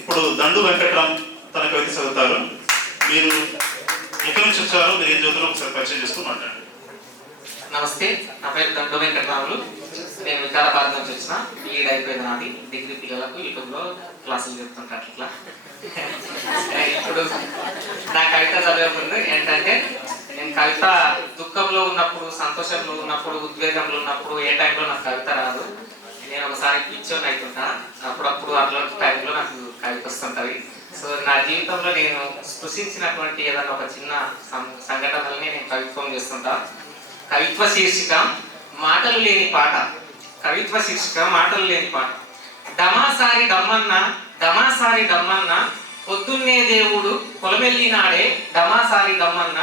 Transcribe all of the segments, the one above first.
ఇప్పుడు దండు వెంకట్రామ్ తన కవిత చదువుతారు. మీరు ఎక్కడి నుంచి వచ్చారో? మీరు ఏం చదువుతారో ఒకసారి పరిచయం చేస్తూ మాట్లాడండి. నమస్తే నా పేరు దండు వెంకట్రాములు. నేను వికారాబాద్ నుంచి వచ్చిన ఈడ్ అయిపోయింది నాది. డిగ్రీ పిల్లలకు యూట్యూబ్లో క్లాసులు చెప్తుంటారు అట్లా ఇప్పుడు నా కవిత చదివేప్పుడు ఏంటంటే నేను కవిత దుఃఖంలో ఉన్నప్పుడు సంతోషంలో ఉన్నప్పుడు ఉద్వేగంలో ఉన్నప్పుడు ఏ టైంలో నాకు కవిత రాదు. నేను ఒకసారి పిచ్చోని అవుతుంటా అప్పుడప్పుడు అట్లా కవిత సో నా జీవితంలో నేను స్పృశించినటువంటి ఏదైనా ఒక చిన్న సం- సంఘటనల్ని నేను కవిత్వం చేస్తుంటా. కవిత్వ శీర్షిక మాటలు లేని పాట. కవిత్వ శీర్షిక మాటలు లేని పాట. డమాసారి డమ్మన్న డమాసారి డమ్మన్న పొద్దున్నే దేవుడు పొలమెల్లినాడే డమాసారి డమ్మన్న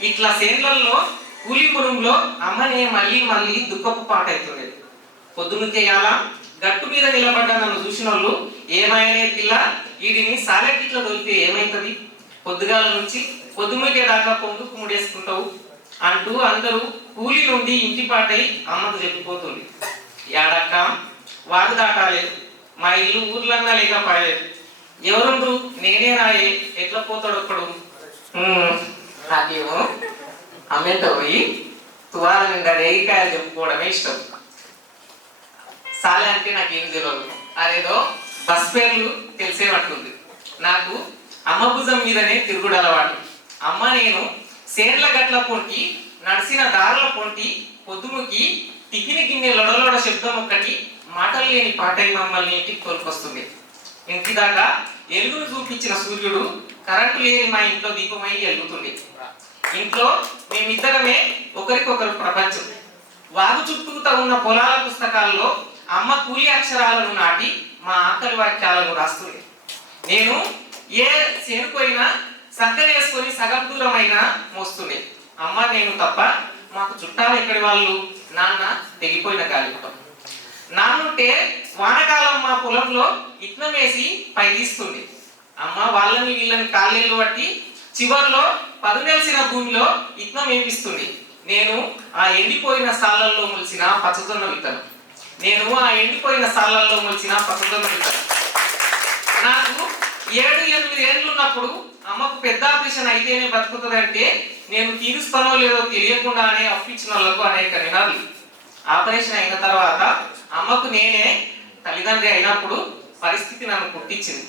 ఇట్లా సేన్లల్లో కూలి మురుంలో అమ్మనే మళ్ళీ మళ్ళీ దుఃఖపు పాట అవుతుండేది పొద్దునకేయాలా గట్టు మీద నిలబడ్డ నన్ను చూసిన వాళ్ళు ఏమైనా పిల్ల వీడిని సాలెట్టిట్లో దొరికితే ఏమైతుంది? పొద్దుగాల నుంచి పొద్దుముకే దాకా పొందుకు ముడేసుకుంటావు అంటూ అందరూ కూలి నుండి ఇంటి పాటై అమ్మకు చెప్పిపోతుంది. ఏడక్క వాగు దాటాలేదు. మా ఇల్లు ఊర్లన్నా లేకపోలేదు ఎవరుండ్రు? నేనే రాయే. ఎట్లా పోతాడు ఒక్కడు? నాకేమో అమ్మేంట పోయి తువాల నిండా రేగికాయలు చెప్పుకోవడమే ఇష్టం. సాలే అంటే నాకు ఏం తెలియదు అదేదో పసిపేర్లు పేర్లు తెలిసేటట్టుంది నాకు అమ్మ భుజం మీదనే తిరుగుడు అలవాటు. అమ్మ నేను సేర్ల గట్ల పొంటి నడిసిన దారుల పొంటి పొద్దుముకి టికిని గిన్నె లొడలోడ శబ్దం ఒక్కటి మాటలు లేని పాటై మమ్మల్ని ఇంటికి కోరుకొస్తుంది. ఇంటి దాకా ఎలుగును చూపించిన సూర్యుడు కరెంటు లేని మా ఇంట్లో దీపమై వెలుగుతుంది ఇంట్లో మేమిద్దరమే ఒకరికొకరు ప్రపంచం. వాగు చుట్టూతా ఉన్న పొలాల పుస్తకాల్లో అమ్మ కూలి అక్షరాలను నాటి మా ఆకలి వాక్యాలను రాస్తుంది నేను ఏ చేనుకోయినా సక్కరేసుకొని సగం దూరమైనా మోస్తుంది అమ్మ నేను తప్ప మాకు చుట్టాలు ఎక్కడి వాళ్ళు? నాన్న తెగిపోయిన గాలిపటం నాన్నుంటే వానకాలం మా పొలంలో ఇట్నం వేసి పై తీస్తుంది. అమ్మ వాళ్ళని వీళ్ళని కాళ్ళేళ్ళు పట్టి చివర్లో పదునెలిసిన భూమిలో ఇట్నం వేపిస్తుంది. నేను ఆ ఎండిపోయిన సాళ్ళల్లో మొలిచిన పచ్చదొన్న విత్తనం. నేను ఆ ఎండిపోయిన స్థలాల్లో వచ్చిన పచ్చదొన్న నాకు ఏడు ఎనిమిది ఏళ్ళు ఉన్నప్పుడు అమ్మకు పెద్ద ఆపరేషన్ అయితేనే బతుకుతుందంటే నేను తీరుస్తానో లేదో తెలియకుండానే అప్పించిన వాళ్ళకు అనేక నినాలు ఆపరేషన్ అయిన తర్వాత అమ్మకు నేనే తల్లిదండ్రి అయినప్పుడు పరిస్థితి నన్ను పుట్టించింది.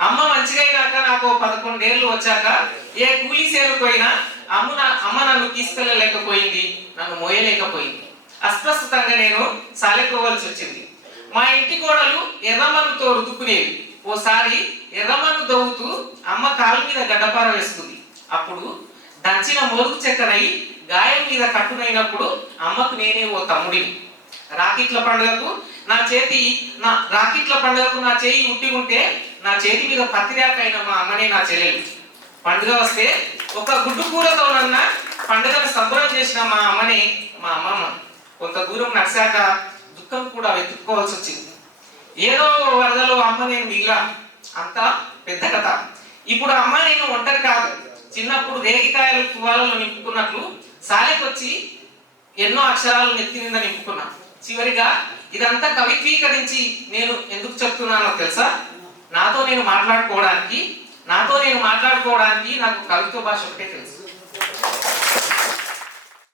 అమ్మ మంచిగా అయినాక నాకు పదకొండు పదకొండేళ్ళు వచ్చాక ఏ కూలీ సేవకు అమ్మ నా- అమ్మ నన్ను తీసుకెళ్ళలేకపోయింది నన్ను మోయలేకపోయింది. అస్ప్రస్తుతంగా నేను సాలెకోవాల్సి వచ్చింది. మా ఇంటి గోడలు ఎర్రమన్నుతో రుద్దుకునేవి. ఓసారి ఎర్రమన్ను దవ్వుతూ అమ్మ కాలు మీద గడ్డపార వేస్తుంది అప్పుడు దంచిన మోరుకు చెక్కనై గాయం మీద కట్టునైనప్పుడు అమ్మకు నేనే ఓ తమ్ముడిని. రాకెట్ల పండుగకు నా చేతి నా రాకెట్ల పండుగకు నా చేయి ఉట్టి ఉంటే నా చేతి మీద పత్రియాకైన మా అమ్మనే నా చెల్లెలు. పండుగ వస్తే ఒక గుడ్డు కూరతోనన్నా పండుగను సంబరం చేసిన మా అమ్మనే మా అమ్మమ్మ. కొంత దూరం నడిచాక దుఃఖం కూడా వెతుక్కోవాల్సి వచ్చింది. ఏదో వరదలో అమ్మ నేను మిగిలా. అంత పెద్ద కథ. ఇప్పుడు అమ్మ నేను ఒంటరి కాదు. చిన్నప్పుడు రేగికాయలు తువాలలో నింపుకున్నట్లు సాలెకొచ్చి ఎన్నో అక్షరాలు నెత్తి నింద నింపుకున్నా. చివరిగా ఇదంతా కవిత్వీకరించి నేను ఎందుకు చెప్తున్నానో తెలుసా? నాతో నేను మాట్లాడుకోవడానికి నాతో నేను మాట్లాడుకోవడానికి నాకు కవిత్వ భాష ఒకటే తెలుసు.